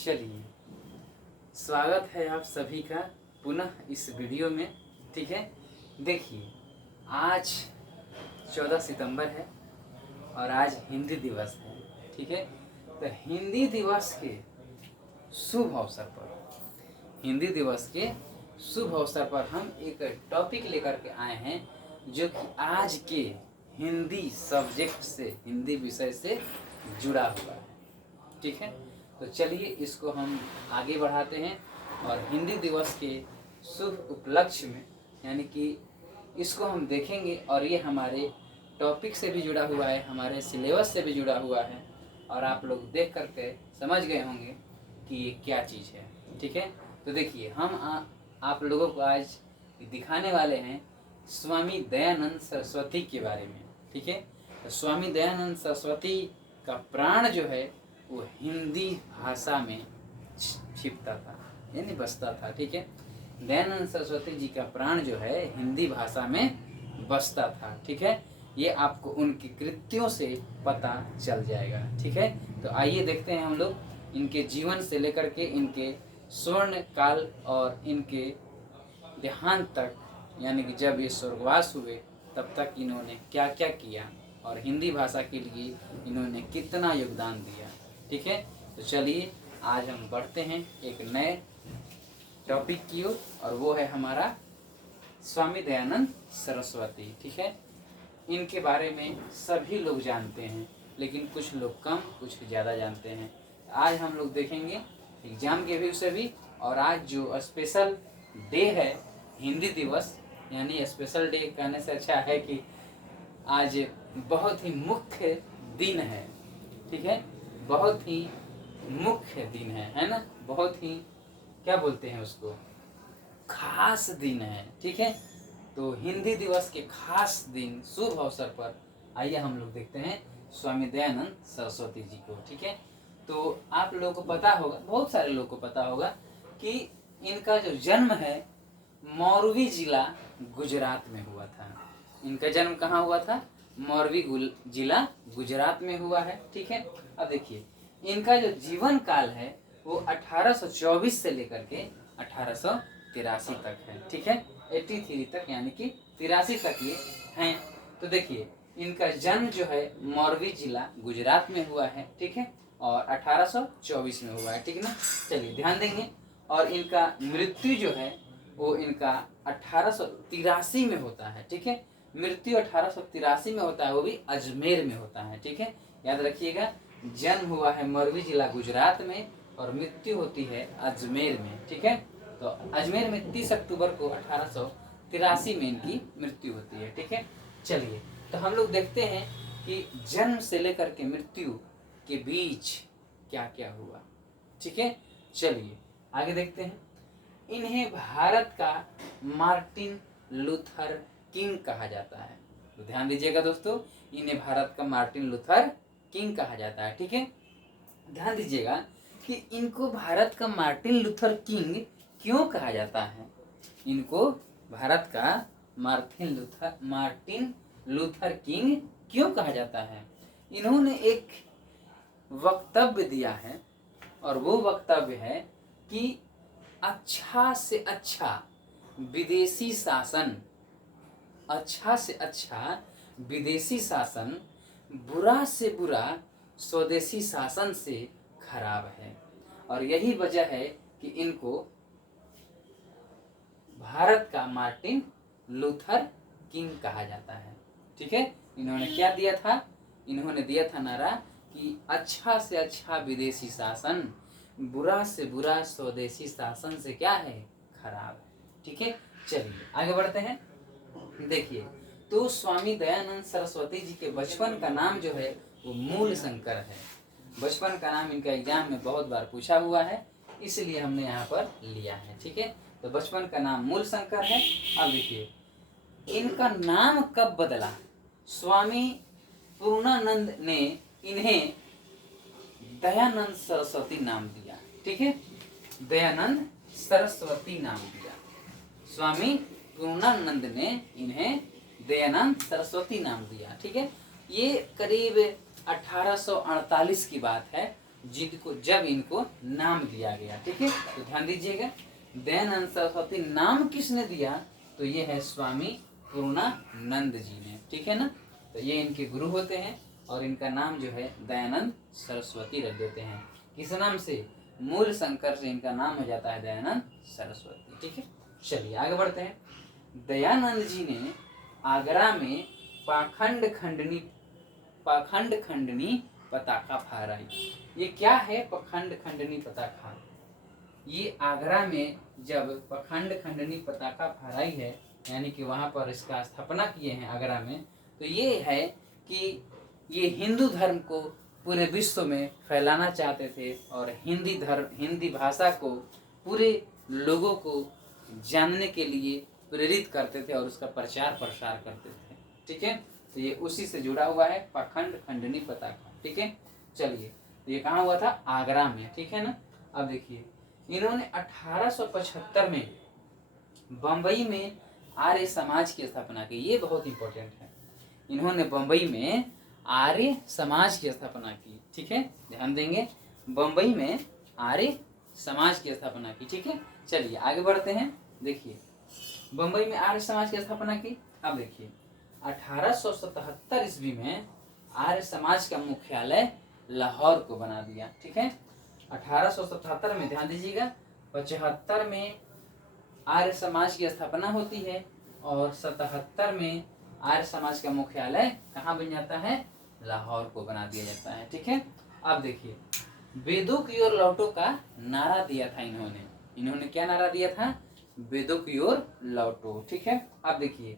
चलिए, स्वागत है आप सभी का पुनः इस वीडियो में। ठीक है, देखिए आज 14 सितंबर है और आज हिंदी दिवस है। ठीक है, तो हिंदी दिवस के शुभ अवसर पर हम एक टॉपिक लेकर के आए हैं जो कि आज के हिंदी सब्जेक्ट से, हिंदी विषय से जुड़ा हुआ है। ठीक है, तो चलिए इसको हम आगे बढ़ाते हैं और हिंदी दिवस के शुभ उपलक्ष्य में, यानी कि इसको हम देखेंगे और ये हमारे टॉपिक से भी जुड़ा हुआ है, हमारे सिलेबस से भी जुड़ा हुआ है और आप लोग देख करके समझ गए होंगे कि ये क्या चीज़ है। ठीक है, तो देखिए हम आप लोगों को आज दिखाने वाले हैं स्वामी दयानंद सरस्वती के बारे में। ठीक है, तो स्वामी दयानंद सरस्वती का प्राण जो है वो हिंदी भाषा में छिपता था, यानी बसता था। ठीक है, दयानंद सरस्वती जी का प्राण जो है हिंदी भाषा में बसता था। ठीक है, ये आपको उनकी कृतियों से पता चल जाएगा। ठीक है, तो आइए देखते हैं हम लोग इनके जीवन से लेकर के इनके स्वर्ण काल और इनके देहांत तक, यानी कि जब ये स्वर्गवास हुए तब तक इन्होंने क्या क्या किया और हिंदी भाषा के लिए इन्होंने कितना योगदान दिया। ठीक है, तो चलिए आज हम बढ़ते हैं एक नए टॉपिक की ओर और वो है हमारा स्वामी दयानंद सरस्वती। ठीक है, इनके बारे में सभी लोग जानते हैं, लेकिन कुछ लोग कम कुछ ज़्यादा जानते हैं। आज हम लोग देखेंगे एग्जाम के व्यू से भी, और आज जो स्पेशल डे है हिंदी दिवस, यानी स्पेशल डे कहने से अच्छा है कि आज बहुत ही मुख्य दिन है। ठीक है, बहुत ही मुख्य दिन है ना, बहुत ही क्या बोलते हैं उसको, खास दिन है। ठीक है, तो हिंदी दिवस के खास दिन शुभ अवसर पर आइए हम लोग देखते हैं स्वामी दयानंद सरस्वती जी को। ठीक है, तो आप लोगों को पता होगा, बहुत सारे लोगों को पता होगा कि इनका जो जन्म है मोरवी जिला गुजरात में हुआ था। इनका जन्म कहाँ हुआ था? मोरवी जिला गुजरात में हुआ है। ठीक है, अब देखिए इनका जो जीवन काल है वो 1824 से लेकर के 1883 तक है। ठीक है, 83 तक, यानी कि 83 तक ये हैं। तो देखिए इनका जन्म जो है मोरवी जिला गुजरात में हुआ है। ठीक है, और 1824 में हुआ है। ठीक है ना, चलिए ध्यान देंगे। और इनका मृत्यु जो है वो इनका 1883 में होता है। ठीक है, मृत्यु 1883 में होता है, वो भी अजमेर में होता है। ठीक है, याद रखिएगा, जन्म हुआ है मोरवी जिला गुजरात में और मृत्यु होती है अजमेर में। ठीक है, तो अजमेर में 30 अक्टूबर को 1883 में इनकी मृत्यु होती है। ठीक है, चलिए तो हम लोग देखते हैं कि जन्म से लेकर के मृत्यु के बीच क्या क्या हुआ। ठीक है, चलिए आगे देखते हैं। इन्हें भारत का मार्टिन लूथर किंग कहा जाता है। तो ध्यान दीजिएगा दोस्तों, इन्हें भारत का मार्टिन लूथर किंग कहा जाता है। ठीक है, ध्यान दीजिएगा कि इनको भारत का मार्टिन लूथर किंग क्यों कहा जाता है। इनको भारत का मार्टिन लूथर किंग क्यों कहा जाता है? इन्होंने एक वक्तव्य दिया है और वो वक्तव्य है कि अच्छा से अच्छा विदेशी शासन, अच्छा से अच्छा विदेशी शासन बुरा से बुरा स्वदेशी शासन से खराब है, और यही वजह है कि इनको भारत का मार्टिन लूथर किंग कहा जाता है। ठीक है, इन्होंने क्या दिया था? इन्होंने दिया था नारा कि अच्छा से अच्छा विदेशी शासन बुरा से बुरा स्वदेशी शासन से क्या है? खराब है। ठीक है, चलिए आगे बढ़ते हैं। देखिए, तो स्वामी दयानंद सरस्वती जी के बचपन का नाम जो है वो मूल शंकर है। बचपन का नाम इनका एग्जाम में बहुत बार पूछा हुआ है, इसलिए हमने यहाँ पर लिया है। ठीक है, तो बचपन का नाम मूल शंकर है। अब देखिए इनका नाम कब बदला? स्वामी पूर्णानंद ने इन्हें दयानंद सरस्वती नाम दिया। ठीक है, दयानंद सरस्वती नाम दिया। स्वामी पूर्णानंद ने इन्हें दयानंद सरस्वती नाम दिया। ठीक है, ये करीब 1848 की बात है जिनको जब इनको नाम दिया गया। ठीक है, तो ध्यान दीजिएगा, दयानंद सरस्वती नाम किसने दिया, तो ये है स्वामी पूर्णानंद जी ने। ठीक है ना, तो ये इनके गुरु होते हैं और इनका नाम जो है दयानंद सरस्वती रख देते हैं। किस नाम से, मूल शंकर से इनका नाम हो जाता है दयानंद सरस्वती। ठीक है, चलिए आगे बढ़ते हैं। दयानंद जी ने आगरा में पाखंड खंडनी पताका फहराई। ये क्या है पाखंड खंडनी पताका? ये आगरा में जब पाखंड खंडनी पताका फहराई है, यानी कि वहाँ पर इसका स्थापना किए हैं आगरा में, तो ये है कि ये हिंदू धर्म को पूरे विश्व में फैलाना चाहते थे और हिंदी भाषा को पूरे लोगों को जानने के लिए प्रेरित करते थे और उसका प्रचार प्रसार करते थे। ठीक है, तो ये उसी से जुड़ा हुआ है पाखंड खंडनी पताका। ठीक है, चलिए, तो ये कहाँ हुआ था, आगरा में। ठीक है ना, अब देखिए, इन्होंने 1875 में बम्बई में आर्य समाज की स्थापना की। ये बहुत इंपॉर्टेंट है, इन्होंने बम्बई में आर्य समाज की स्थापना की। ठीक है, ध्यान देंगे, बम्बई में आर्य समाज की स्थापना की। ठीक है, चलिए आगे बढ़ते हैं। देखिए, बम्बई में आर्य समाज की स्थापना की। अब देखिए, 1877 ईस्वी में आर्य समाज का मुख्यालय लाहौर को बना दिया। ठीक है, 1877 में, ध्यान दीजिएगा, 75 में आर्य समाज की स्थापना होती है और 77 में आर्य समाज का मुख्यालय कहाँ बन जाता है, लाहौर को बना दिया जाता है। ठीक है, अब देखिए, वेदों की ओर लौटो का नारा दिया था इन्होंने क्या नारा दिया था, वेदों की ओर लौटो। ठीक है, अब देखिए,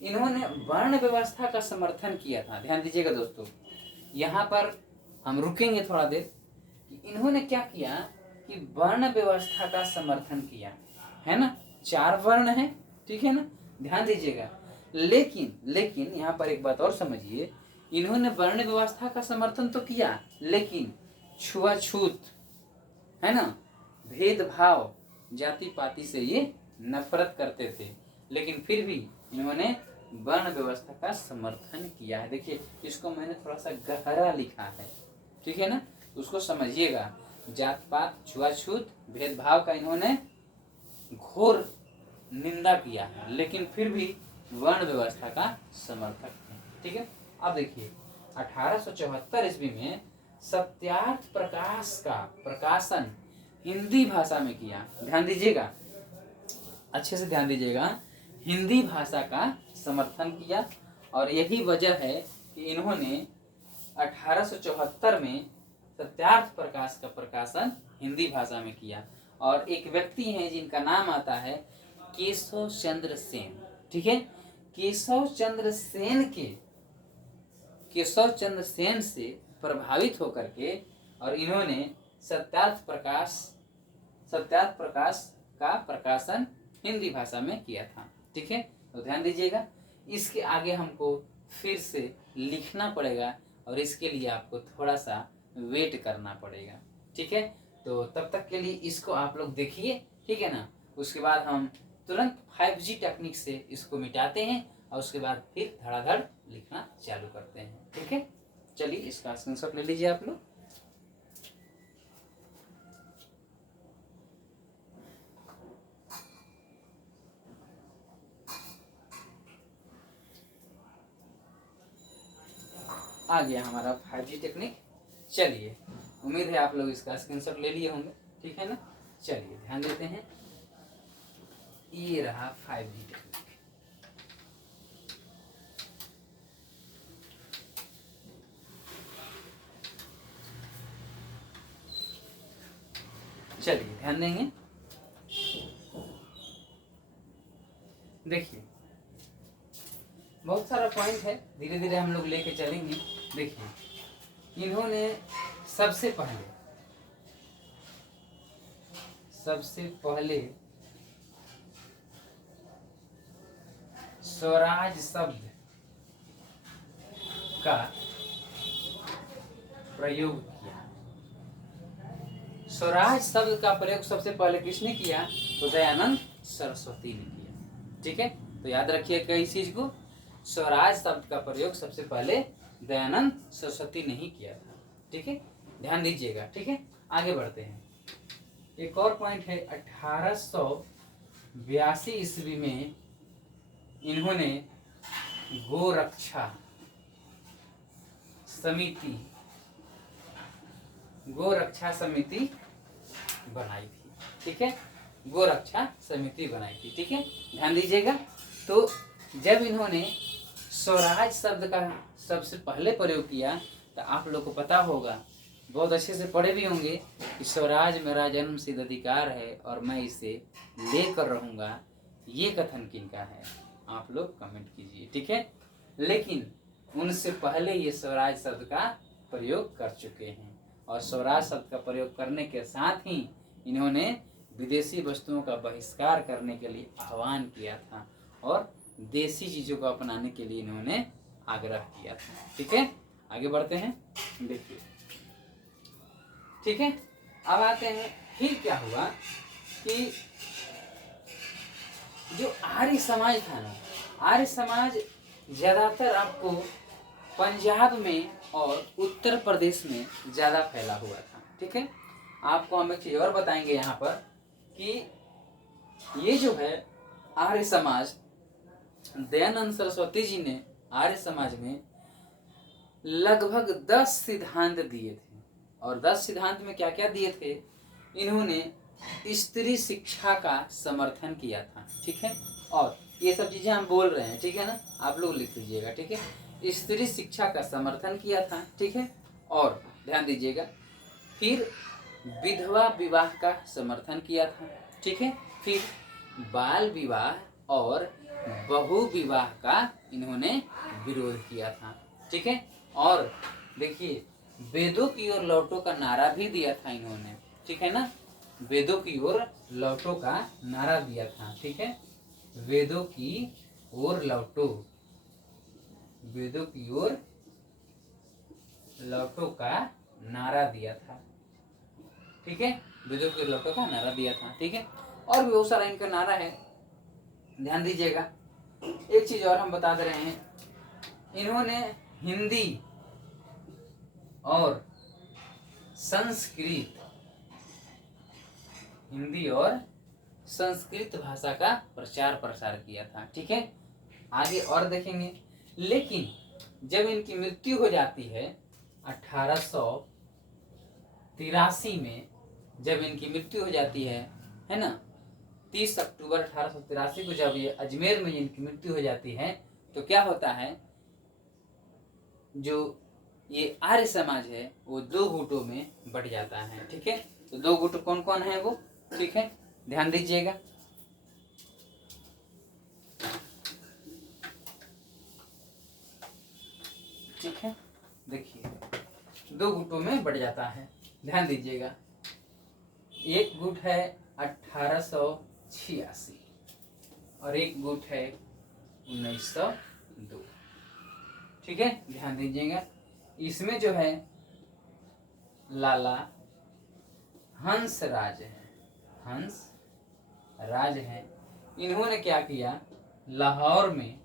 इन्होंने वर्ण व्यवस्था का समर्थन किया था। ध्यान दीजिएगा दोस्तों, यहाँ पर हम रुकेंगे थोड़ा देर। इन्होंने क्या किया कि वर्ण व्यवस्था का समर्थन किया है ना, 4 वर्ण है। ठीक है ना, ध्यान दीजिएगा, लेकिन यहाँ पर एक बात और समझिए, इन्होंने वर्ण व्यवस्था का समर्थन तो किया, लेकिन छुआछूत है ना, भेदभाव, जाति पाति से ये नफरत करते थे, लेकिन फिर भी इन्होंने वर्ण व्यवस्था का समर्थन किया है। देखिए, इसको मैंने थोड़ा सा गहरा लिखा है। ठीक है ना, उसको समझिएगा, जात पात, छुआछूत, भेदभाव का इन्होंने घोर निंदा किया है, लेकिन फिर भी वर्ण व्यवस्था का समर्थक है। ठीक है, अब देखिए, 1874 ईस्वी में सत्यार्थ प्रकाश का प्रकाशन हिंदी भाषा में किया। ध्यान दीजिएगा, अच्छे से ध्यान दीजिएगा, हिंदी भाषा का समर्थन किया और यही वजह है कि इन्होंने 1874 में सत्यार्थ प्रकाश का प्रकाशन हिंदी भाषा में किया। और एक व्यक्ति हैं जिनका नाम आता है केशव चंद्र सेन। ठीक है, केशव चंद्र सेन से प्रभावित होकर के और इन्होंने सत्यार्थ प्रकाश का प्रकाशन हिंदी भाषा में किया था। ठीक है, तो ध्यान दीजिएगा, इसके आगे हमको फिर से लिखना पड़ेगा और इसके लिए आपको थोड़ा सा वेट करना पड़ेगा। ठीक है, तो तब तक के लिए इसको आप लोग देखिए। ठीक है ना, उसके बाद हम तुरंत 5G टेक्निक से इसको मिटाते हैं और उसके बाद फिर धड़ाधड़ लिखना चालू करते हैं। ठीक है, चलिए इसका स्क्रीनशॉट ले लीजिए आप लोग। आ गया हमारा 5G टेक्निक। चलिए, उम्मीद है आप लोग इसका स्क्रीनशॉट ले लिए होंगे। ठीक है ना, चलिए ध्यान देते हैं, ये रहा 5G टेक्निक। चलिए ध्यान देंगे, देखिए बहुत सारा पॉइंट है, धीरे धीरे हम लोग लेके चलेंगे। देखिए, इन्होंने सबसे पहले स्वराज शब्द का प्रयोग किया। स्वराज शब्द का प्रयोग सबसे पहले किसने किया, तो दयानंद सरस्वती ने किया। ठीक है, तो याद रखिएगा इस चीज को, स्वराज शब्द का प्रयोग सबसे पहले दयानंद सरस्वती ने ही किया था। ठीक है, ध्यान दीजिएगा, ठीक है। आगे बढ़ते हैं। एक और पॉइंट है, 1882 ईस्वी में इन्होंने गोरक्षा समिति बनाई थी, ठीक है। गोरक्षा समिति बनाई थी, ठीक है, ध्यान दीजिएगा। तो जब इन्होंने स्वराज शब्द का सबसे पहले प्रयोग किया, तो आप लोग को पता होगा, बहुत अच्छे से पढ़े भी होंगे कि स्वराज मेरा जन्म सिद्ध अधिकार है और मैं इसे लेकर रहूंगा। ये कथन किनका है, आप लोग कमेंट कीजिए, ठीक है। लेकिन उनसे पहले ये स्वराज शब्द का प्रयोग कर चुके हैं, और स्वराज शब्द का प्रयोग करने के साथ ही इन्होंने विदेशी वस्तुओं का बहिष्कार करने के लिए आह्वान किया था, और देसी चीजों को अपनाने के लिए इन्होंने आग्रह किया था, ठीक है। आगे बढ़ते हैं, देखिए, ठीक है। अब आते हैं, फिर क्या हुआ कि जो आर्य समाज था ना, आर्य समाज ज्यादातर आपको पंजाब में और उत्तर प्रदेश में ज्यादा फैला हुआ था, ठीक है। आपको हम एक चीज और बताएंगे यहाँ पर कि ये जो है आर्य समाज, दयानंद सरस्वती जी ने आर्य समाज में लगभग 10 सिद्धांत दिए थे, और 10 सिद्धांत में क्या क्या दिए थे, इन्होंने स्त्री शिक्षा का समर्थन किया था, ठीक है। और ये सब चीजें हम बोल रहे हैं, ठीक है ना, आप लोग लिख लीजिएगा, ठीक है। स्त्री शिक्षा का समर्थन किया था, ठीक है। और ध्यान दीजिएगा, फिर विधवा विवाह का समर्थन किया था, ठीक है। फिर बाल विवाह और बहु विवाह का इन्होंने विरोध किया था, ठीक है। और देखिए, वेदों की ओर लौटो का नारा भी दिया था इन्होंने, ठीक है ना। वेदों की ओर लौटो का नारा दिया था, ठीक है। वेदों की ओर लौटो, वेदों की ओर लौटो का नारा दिया था, ठीक है। वेदों की ओर लौटो का नारा दिया था, ठीक है। और भी बहुत सारा इनका नारा है, ध्यान दीजिएगा। एक चीज और हम बता दे रहे हैं, इन्होंने हिंदी और संस्कृत, हिंदी और संस्कृत भाषा का प्रचार प्रसार किया था, ठीक है। आगे और देखेंगे। लेकिन जब इनकी मृत्यु हो जाती है 1883 में, जब इनकी मृत्यु हो जाती है ना, 30 अक्टूबर 1883 को जब ये अजमेर में इनकी मृत्यु हो जाती है, तो क्या होता है, जो ये आर्य समाज है वो 2 गुटों में बट जाता है, ठीक है। तो 2 गुट कौन कौन है वो, ठीक है, ध्यान दीजिएगा। ठीक है, देखिए 2 गुटों में बढ़ जाता है, ध्यान दीजिएगा। एक गुट है 1886 और एक गुट है 1902, ठीक है, ध्यान दीजिएगा। इसमें जो है लाला हंस राज है, हंस राज है। इन्होंने क्या किया, लाहौर में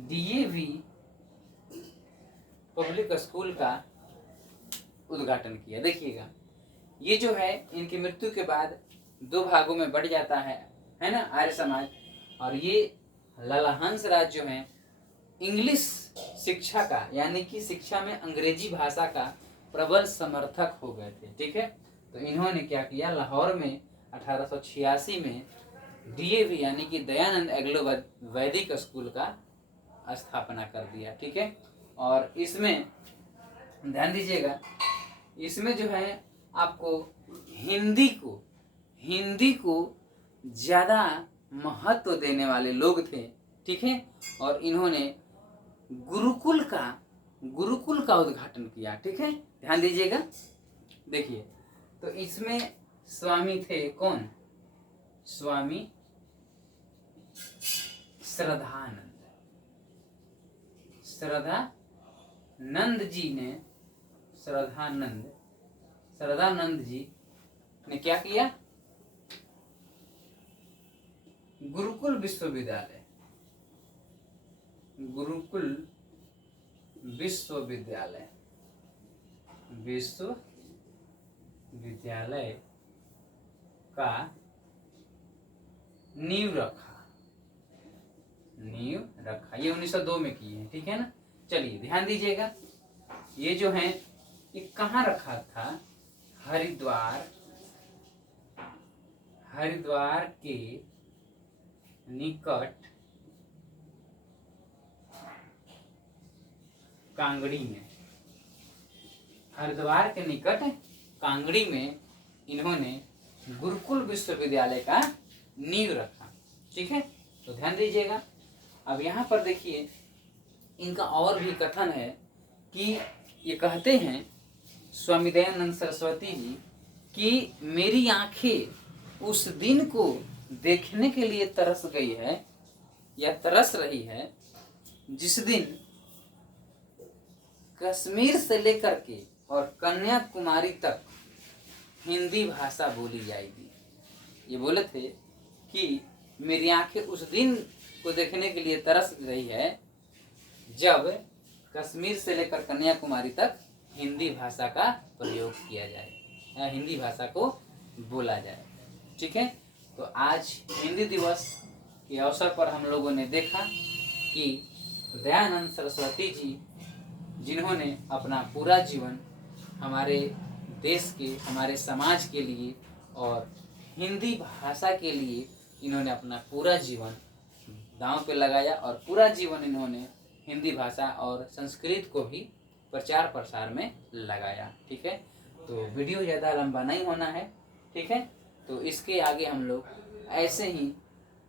डीएवी पब्लिक स्कूल का उद्घाटन किया। देखिएगा, ये जो है इनकी मृत्यु के बाद 2 भागों में बढ़ जाता है ना, आर्य समाज। और ये लाला हंसराज जो है इंग्लिश शिक्षा का, यानी कि शिक्षा में अंग्रेजी भाषा का प्रबल समर्थक हो गए थे, ठीक है। तो इन्होंने क्या किया, लाहौर में 1886 में डीएवी यानी कि दयानंद एग्लो वैदिक स्कूल का स्थापना कर दिया, ठीक है। और इसमें ध्यान दीजिएगा, इसमें जो है आपको हिंदी को ज्यादा महत्व देने वाले लोग थे, ठीक है। और इन्होंने गुरुकुल का उद्घाटन किया, ठीक है, ध्यान दीजिएगा। देखिए, तो इसमें स्वामी थे कौन, स्वामी श्रद्धानंद जी ने क्या किया, गुरुकुल विश्वविद्यालय, विश्वविद्यालय का नींव रखा, ये 1902 में किए हैं, ठीक है ना। चलिए ध्यान दीजिएगा, ये जो है ये कहाँ रखा था, हरिद्वार के निकट कांगड़ी में, हरिद्वार के निकट कांगड़ी में इन्होंने गुरुकुल विश्वविद्यालय का नींव रखा, ठीक है। तो ध्यान दीजिएगा। अब यहाँ पर देखिए इनका और भी कथन है कि ये कहते हैं स्वामी दयानंद सरस्वती जी कि मेरी आंखें उस दिन को देखने के लिए तरस गई है या तरस रही है जिस दिन कश्मीर से लेकर के और कन्याकुमारी तक हिंदी भाषा बोली जाएगी। ये बोले थे कि मेरी आंखें उस दिन को देखने के लिए तरस रही है जब कश्मीर से लेकर कन्याकुमारी तक हिंदी भाषा का प्रयोग किया जाए या हिंदी भाषा को बोला जाए, ठीक है। तो आज हिंदी दिवस के अवसर पर हम लोगों ने देखा कि दयानंद सरस्वती जी जिन्होंने अपना पूरा जीवन हमारे देश के, हमारे समाज के लिए और हिंदी भाषा के लिए इन्होंने अपना पूरा जीवन दांव पे लगाया और पूरा जीवन इन्होंने हिंदी भाषा और संस्कृत को भी प्रचार प्रसार में लगाया, ठीक है। तो वीडियो ज़्यादा लंबा नहीं होना है, ठीक है। तो इसके आगे हम लोग ऐसे ही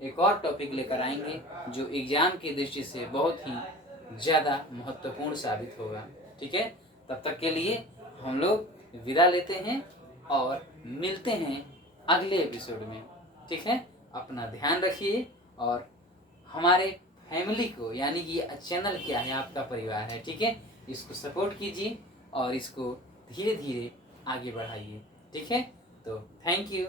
एक और टॉपिक लेकर आएंगे जो एग्जाम की दृष्टि से बहुत ही ज़्यादा महत्वपूर्ण साबित होगा, ठीक है। तब तक के लिए हम लोग विदा लेते हैं और मिलते हैं अगले एपिसोड में, ठीक है। अपना ध्यान रखिए और हमारे फैमिली को, यानी कि ये चैनल क्या है, आपका परिवार है, ठीक है, इसको सपोर्ट कीजिए और इसको धीरे धीरे आगे बढ़ाइए, ठीक है। तो थैंक यू।